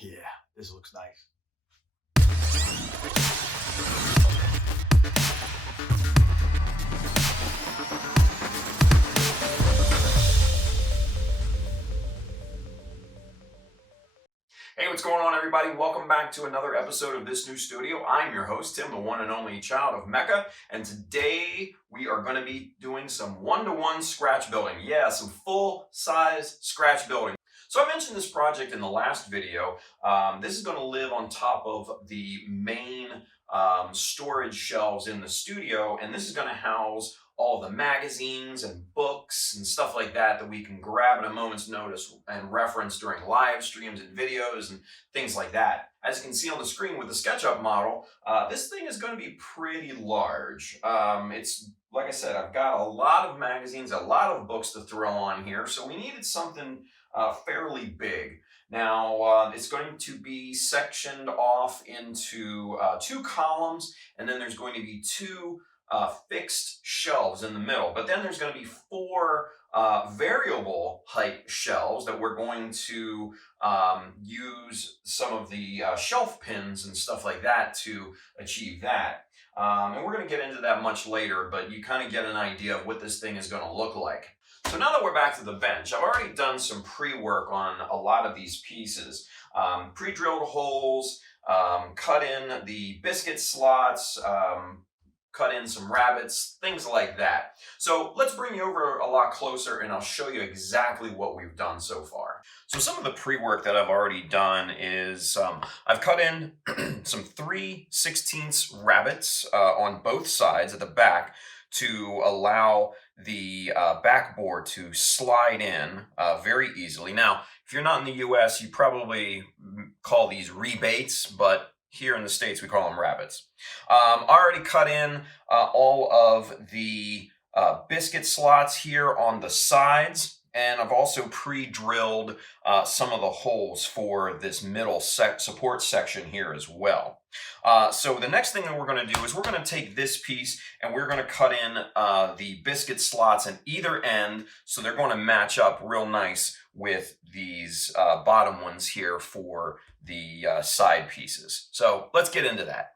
Yeah, this looks nice. Hey, what's going on, everybody? Welcome back to another episode of This New Studio. I'm your host, Tim, the one and only child of Mecha, and today we are going to be doing some one-to-one scratch building. Yeah, some full-size scratch building. So I mentioned this project in the last video. This is going to live on top of the main storage shelves in the studio, and this is going to house all the magazines and books and stuff like that that we can grab at a moment's notice and reference during live streams and videos and things like that. As you can see on the screen with the SketchUp model, this thing is going to be pretty large. It's, like I said, I've got a lot of magazines, a lot of books to throw on here, so we needed something fairly big. Now, it's going to be sectioned off into 2 columns, and then there's going to be 2 fixed shelves in the middle. But then there's going to be 4 variable height shelves that we're going to use some of the shelf pins and stuff like that to achieve that. And we're going to get into that much later, but you kind of get an idea of what this thing is going to look like. So now that we're back to the bench, I've already done some pre-work on a lot of these pieces. Pre-drilled holes, cut in the biscuit slots, cut in some rabbets, things like that. So let's bring you over a lot closer and I'll show you exactly what we've done so far. So some of the pre-work that I've already done is I've cut in some 3/16 rabbets on both sides at the back to allow the backboard to slide in very easily. Now, if you're not in the US, you probably call these rebates, but here in the States, we call them rabbets. I already cut in all of the biscuit slots here on the sides, and I've also pre-drilled some of the holes for this middle support section here as well. So the next thing that we're going to do is we're going to take this piece and we're going to cut in the biscuit slots in either end, so they're going to match up real nice with these bottom ones here for the side pieces. So let's get into that.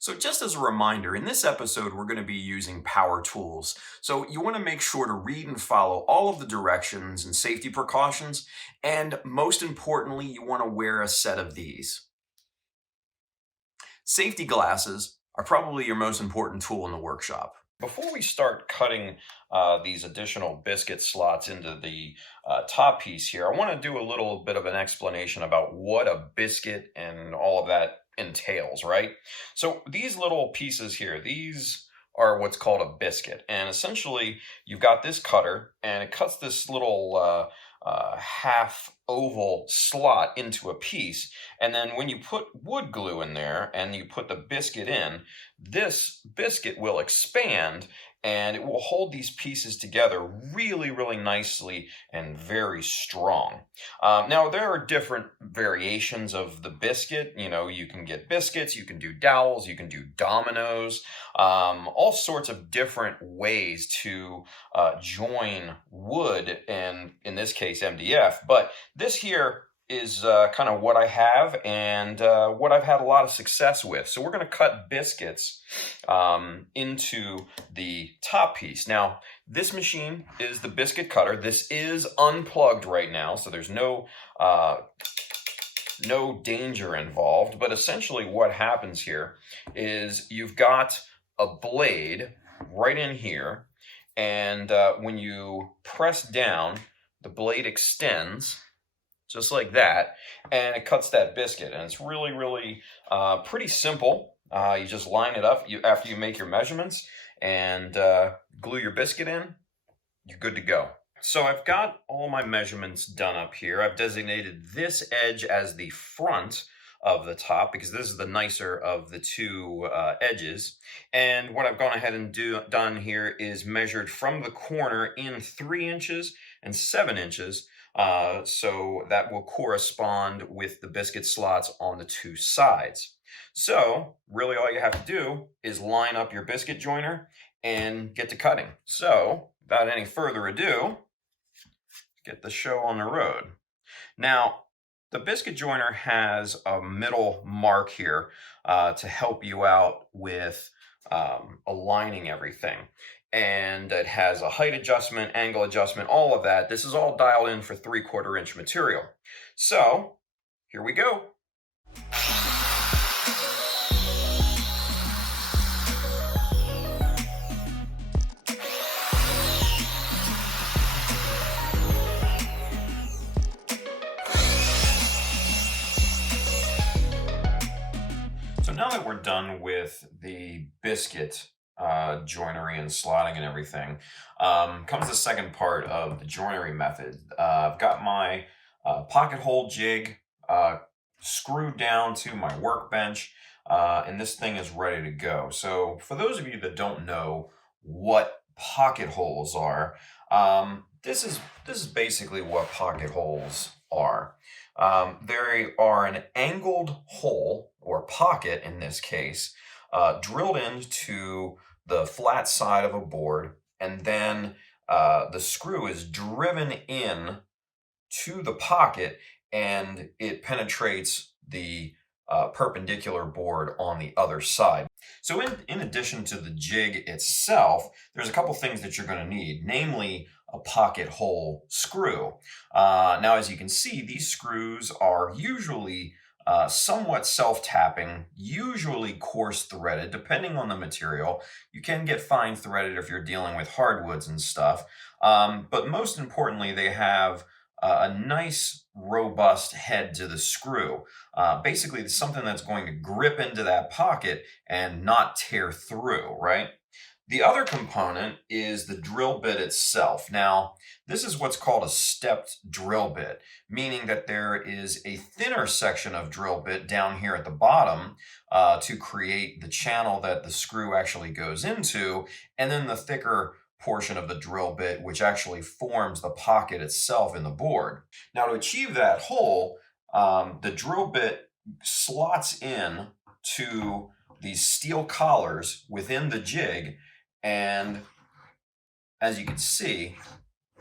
So just as a reminder, in this episode, we're going to be using power tools. So you want to make sure to read and follow all of the directions and safety precautions. And most importantly, you want to wear a set of these. Safety glasses are probably your most important tool in the workshop. Before we start cutting these additional biscuit slots into the top piece here, I want to do a little bit of an explanation about what a biscuit and all of that entails, right? So these little pieces here, these are what's called a biscuit. And essentially, you've got this cutter, and it cuts this little half oval slot into a piece, and then when you put wood glue in there and you put the biscuit in, this biscuit will expand and it will hold these pieces together really, really nicely and very strong. Now, there are different variations of the biscuit. You know, you can get biscuits, you can do dowels, you can do dominoes, all sorts of different ways to join wood, and in this case, MDF. But this here is kind of what I have and what I've had a lot of success with. So we're going to cut biscuits into the top piece. Now, this machine is the biscuit cutter. This is unplugged right now, so there's no danger involved. But essentially what happens here is you've got a blade right in here, and when you press down, the blade extends just like that, and it cuts that biscuit. And it's really, really pretty simple. You just line it up after you make your measurements and glue your biscuit in, you're good to go. So I've got all my measurements done up here. I've designated this edge as the front of the top because this is the nicer of the 2 edges. And what I've gone ahead and done here is measured from the corner in 3 inches and 7 inches. So that will correspond with the biscuit slots on the 2 sides. So really all you have to do is line up your biscuit joiner and get to cutting. So without any further ado, get the show on the road. Now, The biscuit joiner has a middle mark here to help you out with aligning everything. And it has a height adjustment, angle adjustment, all of that. This is all dialed in for 3/4 inch material. So here we go. So now that we're done with the biscuit joinery and slotting and everything, comes the second part of the joinery method. I've got my pocket hole jig screwed down to my workbench, and this thing is ready to go. So for those of you that don't know what pocket holes are, this is basically what pocket holes are. They are an angled hole, or pocket in this case, drilled into the flat side of a board, and then the screw is driven in to the pocket, and it penetrates the perpendicular board on the other side. So in addition to the jig itself, there's a couple things that you're going to need, namely a pocket hole screw. Now, as you can see, these screws are usually somewhat self-tapping, usually coarse threaded, depending on the material. You can get fine threaded if you're dealing with hardwoods and stuff. But most importantly, they have a nice robust head to the screw. Basically, it's something that's going to grip into that pocket and not tear through, right? The other component is the drill bit itself. Now, this is what's called a stepped drill bit, meaning that there is a thinner section of drill bit down here at the bottom to create the channel that the screw actually goes into, and then the thicker portion of the drill bit, which actually forms the pocket itself in the board. Now, to achieve that hole, the drill bit slots in to these steel collars within the jig, and as you can see,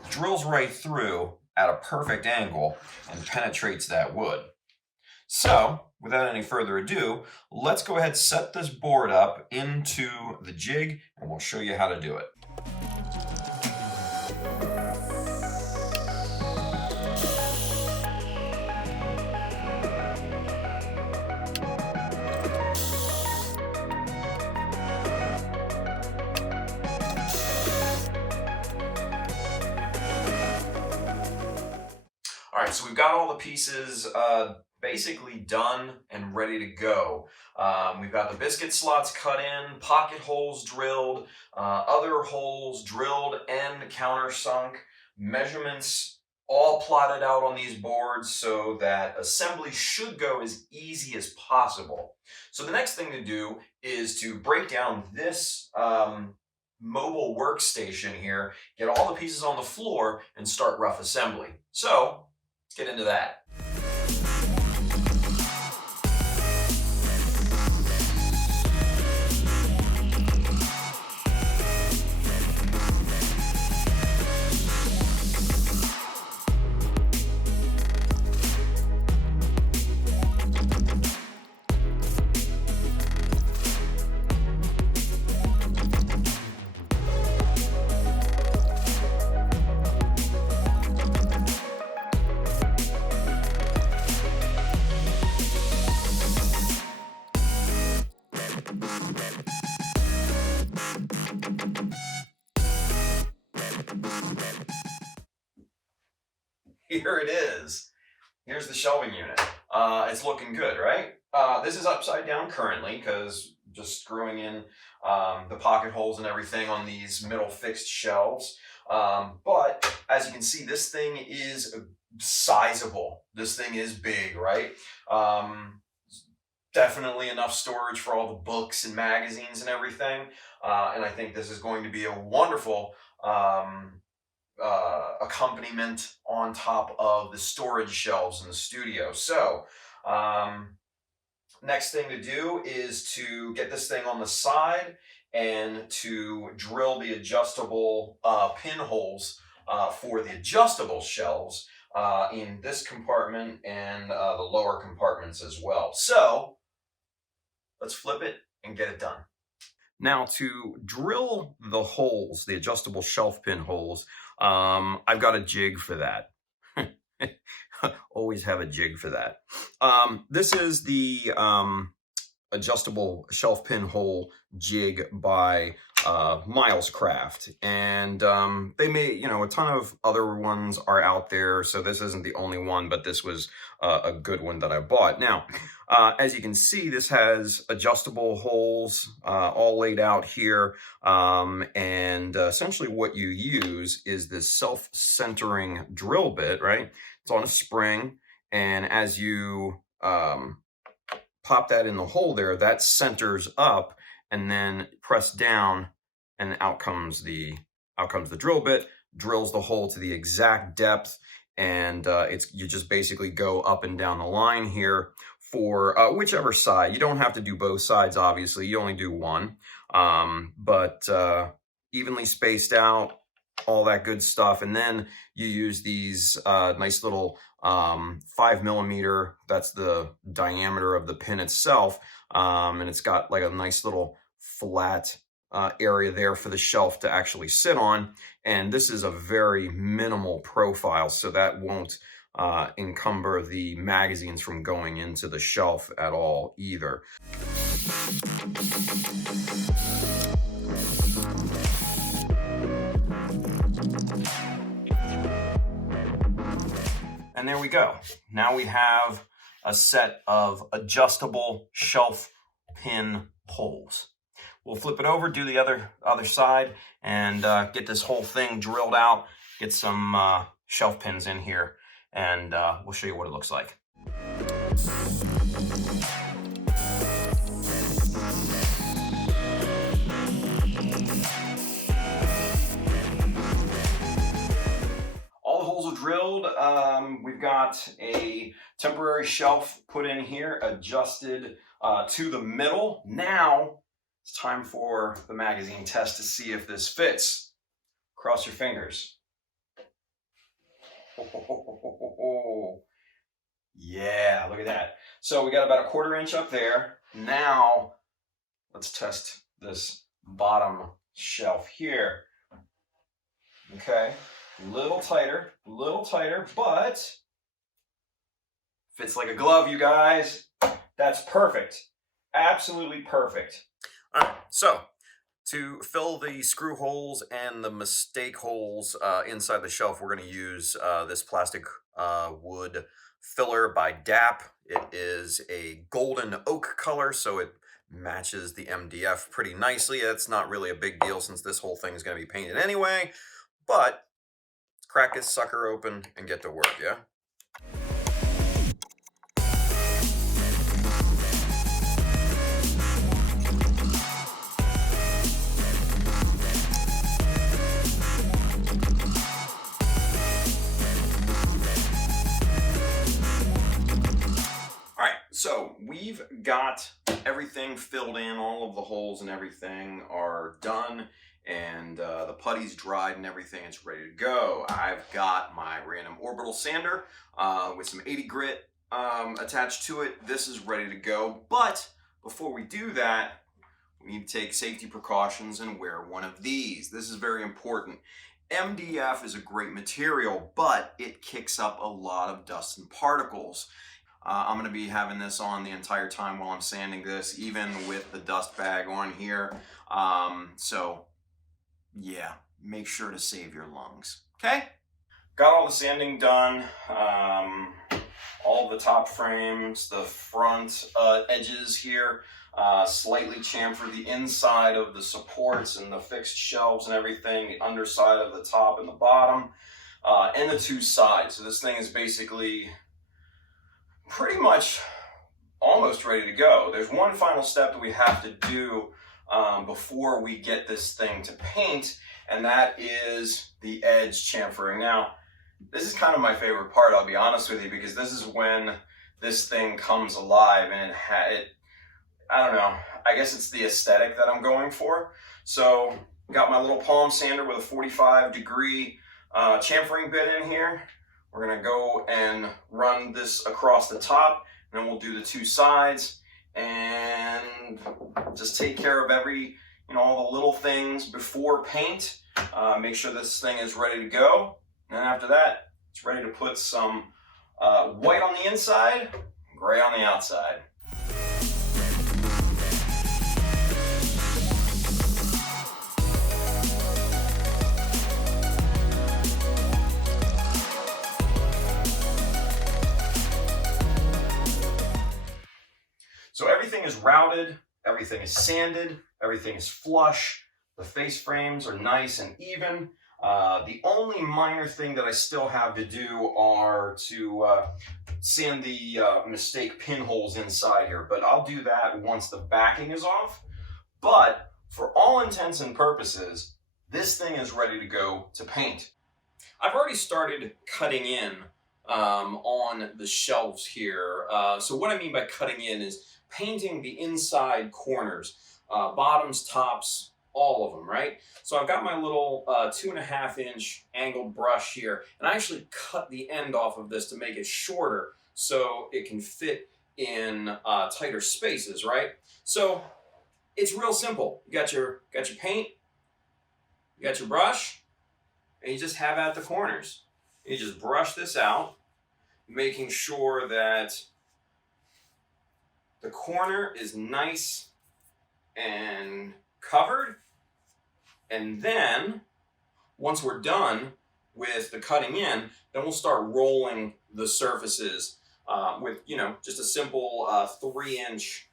drills right through at a perfect angle and penetrates that wood. So, without any further ado, let's go ahead and set this board up into the jig, and we'll show you how to do it. All right, so we've got all the pieces basically done and ready to go. We've got the biscuit slots cut in, pocket holes drilled, other holes drilled and countersunk, measurements all plotted out on these boards so that assembly should go as easy as possible. So the next thing to do is to break down this mobile workstation here, get all the pieces on the floor, and start rough assembly. So let's get into that. Here it is. Here's the shelving unit. It's looking good, right? This is upside down currently because just screwing in the pocket holes and everything on these middle fixed shelves. But as you can see, this thing is sizable. This thing is big, right? Definitely enough storage for all the books and magazines and everything. And I think this is going to be a wonderful accompaniment on top of the storage shelves in the studio. So next thing to do is to get this thing on the side and to drill the adjustable pinholes for the adjustable shelves in this compartment and the lower compartments as well. So let's flip it and get it done. Now, to drill the holes, the adjustable shelf pin holes, I've got a jig for that. Always have a jig for that. This is the adjustable shelf pin hole jig by Miles Craft, and they made, a ton of other ones are out there, so this isn't the only one, but this was a good one that I bought. Now, as you can see, this has adjustable holes all laid out here, and essentially what you use is this self-centering drill bit, right? It's on a spring, and as you pop that in the hole there, that centers up, and then press down, and out comes the drill bit, drills the hole to the exact depth, and you just basically go up and down the line here for whichever side. You don't have to do both sides, obviously. You only do one, but evenly spaced out, all that good stuff. And then you use these nice little 5mm, that's the diameter of the pin itself, and it's got like a nice little flat area there for the shelf to actually sit on. And this is a very minimal profile, so that won't encumber the magazines from going into the shelf at all either. And there we go. Now we have a set of adjustable shelf pin holes. We'll flip it over, do the other side, and get this whole thing drilled out, get some shelf pins in here, and we'll show you what it looks like. Drilled. We've got a temporary shelf put in here, adjusted to the middle. Now it's time for the magazine test to see if this fits. Cross your fingers. Yeah, look at that. So we got about a 1/4 inch up there. Now let's test this bottom shelf here. Okay. Little tighter, but fits like a glove, you guys. That's perfect. Absolutely perfect. All right, so to fill the screw holes and the mistake holes inside the shelf, we're going to use this plastic wood filler by DAP. It is a golden oak color, so it matches the MDF pretty nicely. It's not really a big deal since this whole thing is going to be painted anyway, but crack this sucker open and get to work, yeah? All right, so we've got everything filled in, all of the holes and everything are done, and the putty's dried and everything, it's ready to go. I've got my random orbital sander with some 80 grit attached to it. This is ready to go, but before we do that, we need to take safety precautions and wear one of these. This is very important. MDF is a great material, but it kicks up a lot of dust and particles. I'm going to be having this on the entire time while I'm sanding this, even with the dust bag on here. So yeah, make sure to save your lungs. Okay? Got all the sanding done. All the top frames, the front edges here, slightly chamfered the inside of the supports and the fixed shelves and everything, the underside of the top and the bottom, and the two sides. So this thing is basically pretty much almost ready to go. There's one final step that we have to do before we get this thing to paint, and that is the edge chamfering. Now, this is kind of my favorite part, I'll be honest with you, because this is when this thing comes alive, and I don't know, I guess it's the aesthetic that I'm going for. So, got my little palm sander with a 45-degree chamfering bit in here. We're going to go and run this across the top, and then we'll do the two sides and just take care of all the little things before paint. Make sure this thing is ready to go. And then after that, it's ready to put some white on the inside, gray on the outside. So everything is routed, everything is sanded, everything is flush, the face frames are nice and even. The only minor thing that I still have to do are to sand the mistake pinholes inside here, but I'll do that once the backing is off. But for all intents and purposes, this thing is ready to go to paint. I've already started cutting in on the shelves here. So what I mean by cutting in is painting the inside corners, bottoms, tops, all of them, right? So I've got my little 2.5 inch angled brush here, and I actually cut the end off of this to make it shorter so it can fit in tighter spaces, right? So it's real simple. You got your paint, you got your brush, and you just have at the corners. You just brush this out, making sure that the corner is nice and covered. And then once we're done with the cutting in, then we'll start rolling the surfaces with, just a simple 3-inch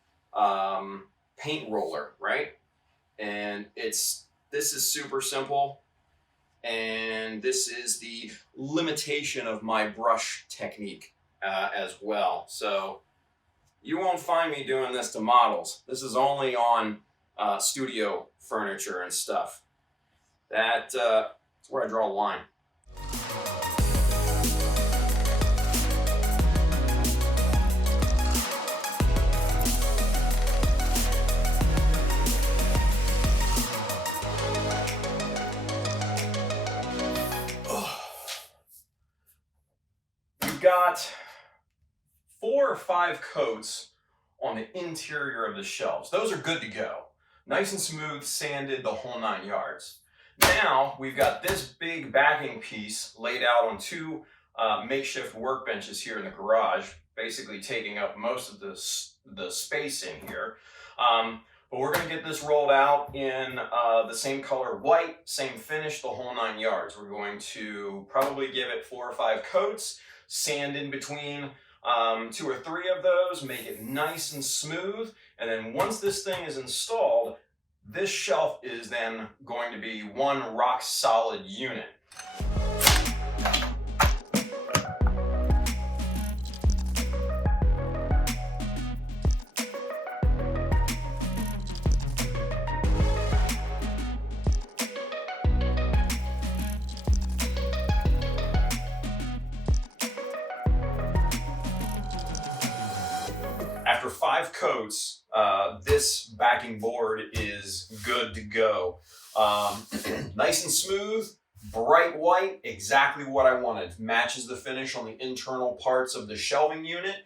paint roller, right? And this is super simple. And this is the limitation of my brush technique as well. So you won't find me doing this to models. This is only on studio furniture and stuff. That's where I draw a line. We've got 4 or 5 coats on the interior of the shelves. Those are good to go. Nice and smooth, sanded, the whole 9 yards. Now we've got this big backing piece laid out on 2 makeshift workbenches here in the garage, basically taking up most of the space in here. But we're going to get this rolled out in the same color white, same finish, the whole 9 yards. We're going to probably give it 4 or 5 coats, sand in between 2 or 3 of those, make it nice and smooth, and then once this thing is installed, this shelf is then going to be one rock solid unit. After 5 coats, this backing board is good to go. Nice and smooth, bright white, exactly what I wanted. Matches the finish on the internal parts of the shelving unit.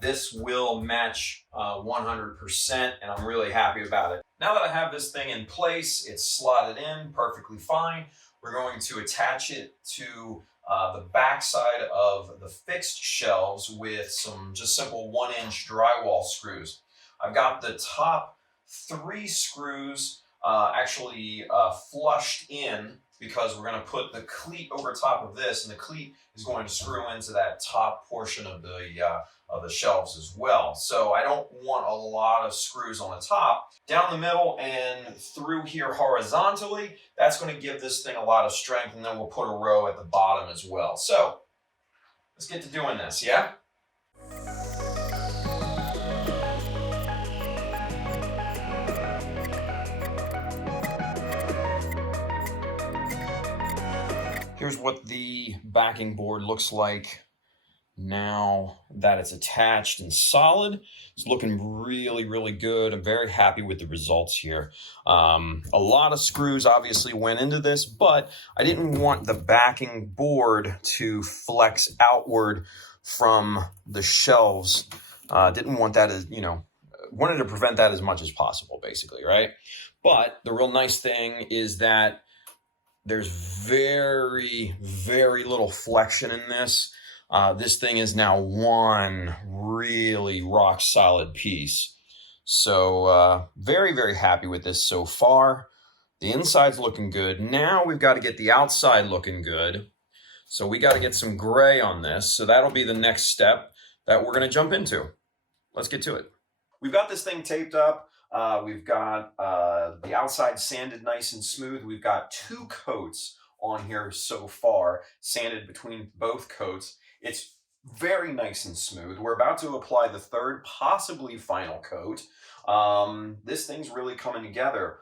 This will match 100%, and I'm really happy about it. Now that I have this thing in place, it's slotted in perfectly fine. We're going to attach it to the back side of the fixed shelves with some just simple 1-inch drywall screws. I've got the top 3 screws actually flushed in because we're going to put the cleat over top of this, and the cleat is going to screw into that top portion of the shelves as well. So I don't want a lot of screws on the top. Down the middle and through here horizontally, that's going to give this thing a lot of strength, and then we'll put a row at the bottom as well. So let's get to doing this, yeah? Here's what the backing board looks like Now that it's attached and solid, it's looking really, really good. I'm very happy with the results here. A lot of screws obviously went into this, but I didn't want the backing board to flex outward from the shelves. Didn't want that as, wanted to prevent that as much as possible, basically, right? But the real nice thing is that there's very, very little flexion in this. This thing is now one really rock solid piece. So very, very happy with this so far. The inside's looking good. Now we've got to get the outside looking good. So we got to get some gray on this. So that'll be the next step that we're going to jump into. Let's get to it. We've got this thing taped up. We've got the outside sanded nice and smooth. We've got 2 coats on here so far, sanded between both coats. It's very nice and smooth. We're about to apply the 3rd, possibly final coat. This thing's really coming together.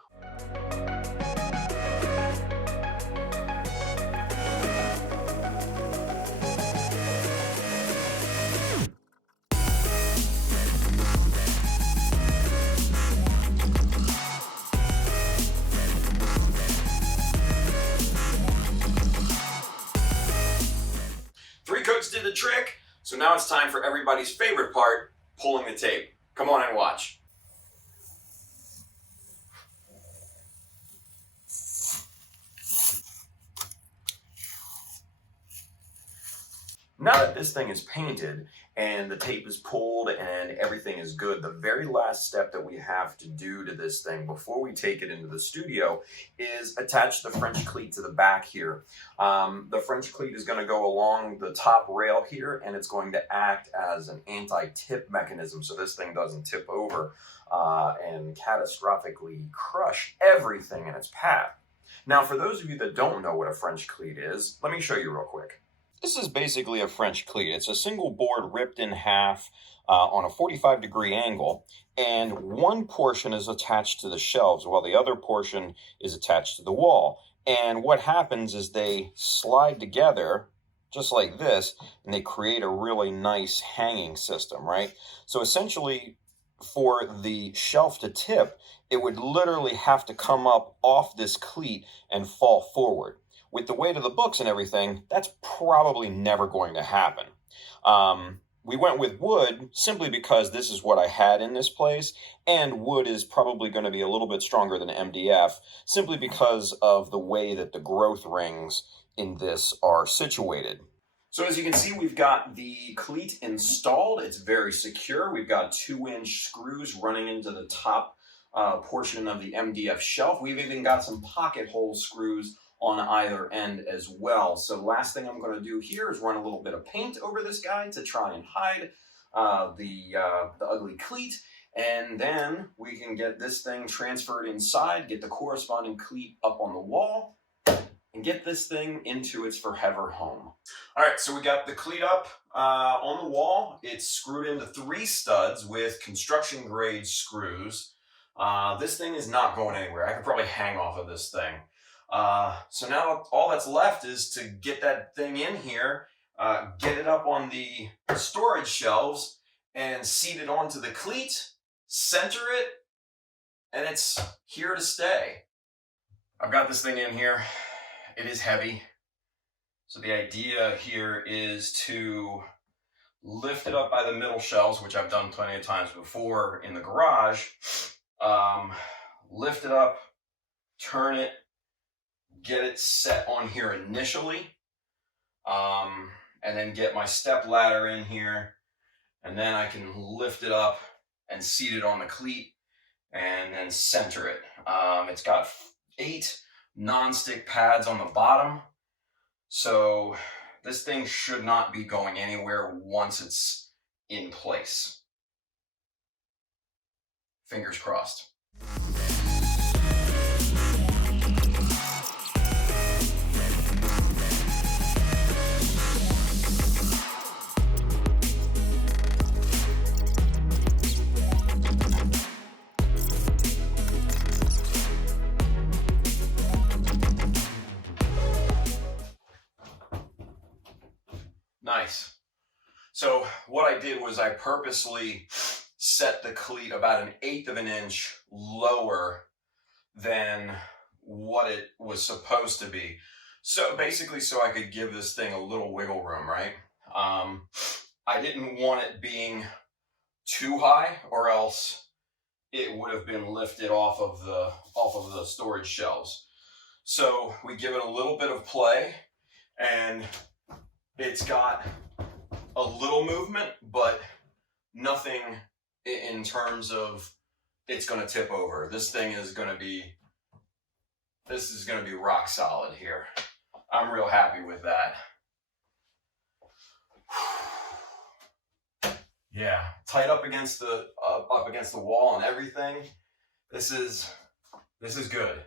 3 coats did the trick, so now it's time for everybody's favorite part, pulling the tape. Come on and watch. Now that this thing is painted and the tape is pulled and everything is good, the very last step that we have to do to this thing before we take it into the studio is attach the French cleat to the back here. The French cleat is going to go along the top rail here, and it's going to act as an anti-tip mechanism so this thing doesn't tip over and catastrophically crush everything in its path. Now, for those of you that don't know what a French cleat is, let me show you real quick. This is basically a French cleat. It's a single board ripped in half on a 45-degree angle, and one portion is attached to the shelves while the other portion is attached to the wall. And what happens is they slide together just like this, and they create a really nice hanging system, right? So essentially, for the shelf to tip, it would literally have to come up off this cleat and fall forward. With the weight of the books and everything, that's probably never going to happen. We went with wood simply because this is what I had in this place, and wood is probably going to be a little bit stronger than MDF simply because of the way that the growth rings in this are situated. So as you can see, we've got the cleat installed. It's very secure. We've got 2-inch screws running into the top portion of the MDF shelf. We've even got some pocket hole screws on either end as well. So last thing I'm going to do here is run a little bit of paint over this guy to try and hide the ugly cleat, and then we can get this thing transferred inside, get the corresponding cleat up on the wall, and get this thing into its forever home. All right, so we got the cleat up on the wall. It's screwed into 3 studs with construction grade screws. This thing is not going anywhere. I could probably hang off of this thing. So now all that's left is to get that thing in here, get it up on the storage shelves, and seat it onto the cleat, center it, and it's here to stay. I've got this thing in here. It is heavy. So the idea here is to lift it up by the middle shelves, which I've done plenty of times before in the garage. Lift it up, turn it, get it set on here initially, and then get my step ladder in here, and then I can lift it up and seat it on the cleat and then center it. It's got 8 non-stick pads on the bottom, so this thing should not be going anywhere once it's in place. Fingers crossed. Nice. So what I did was I purposely set the cleat about 1/8 of an inch lower than what it was supposed to be. So basically, so I could give this thing a little wiggle room, right? I didn't want it being too high, or else it would have been lifted off of the storage shelves. So we give it a little bit of play, and it's got a little movement, but nothing in terms of it's going to tip over. This is going to be rock solid here. I'm real happy with that. Yeah, tight up against the wall and everything. This is good.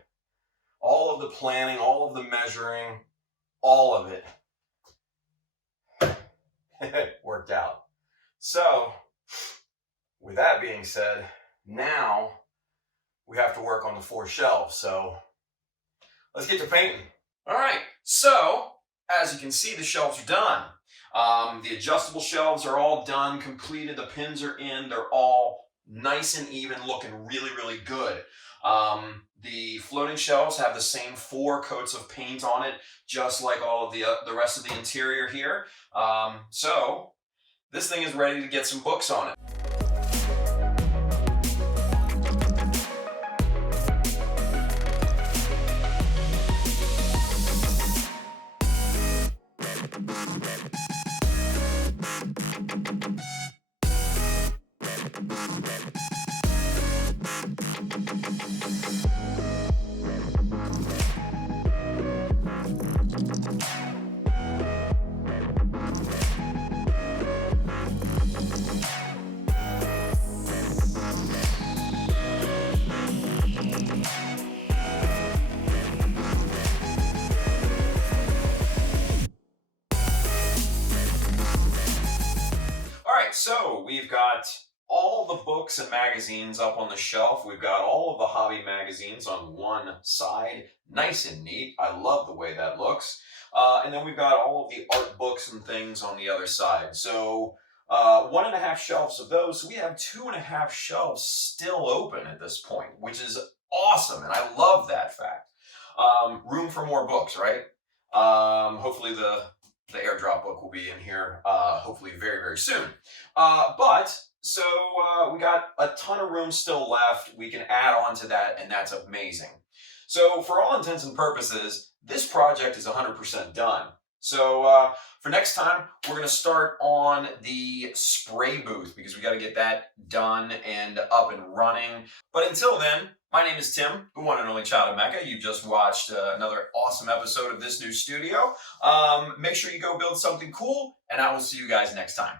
All of the planning, all of the measuring, all of it worked out. So, with that being said, now we have to work on the 4 shelves. So, let's get to painting. All right, so as you can see, the shelves are done. The adjustable shelves are all done, completed. The pins are in. They're all nice and even, looking really, really good. The floating shelves have the same 4 coats of paint on it, just like all of the rest of the interior here. So this thing is ready to get some books on it. So we've got all the books and magazines up on the shelf. We've got all of the hobby magazines on one side, nice and neat. I love the way that looks. And then we've got all of the art books and things on the other side. So 1.5 shelves of those. So we have 2.5 shelves still open at this point, which is awesome. And I love that fact. Room for more books, right? Hopefully the airdrop book will be in here hopefully very, very soon. So we got a ton of room still left. We can add on to that, and that's amazing. So for all intents and purposes, this project is 100% done. So for next time, we're going to start on the spray booth because we got to get that done and up and running. But until then, my name is Tim, the one and only child of Mecha. You just watched another awesome episode of this new studio. Make sure you go build something cool, and I will see you guys next time.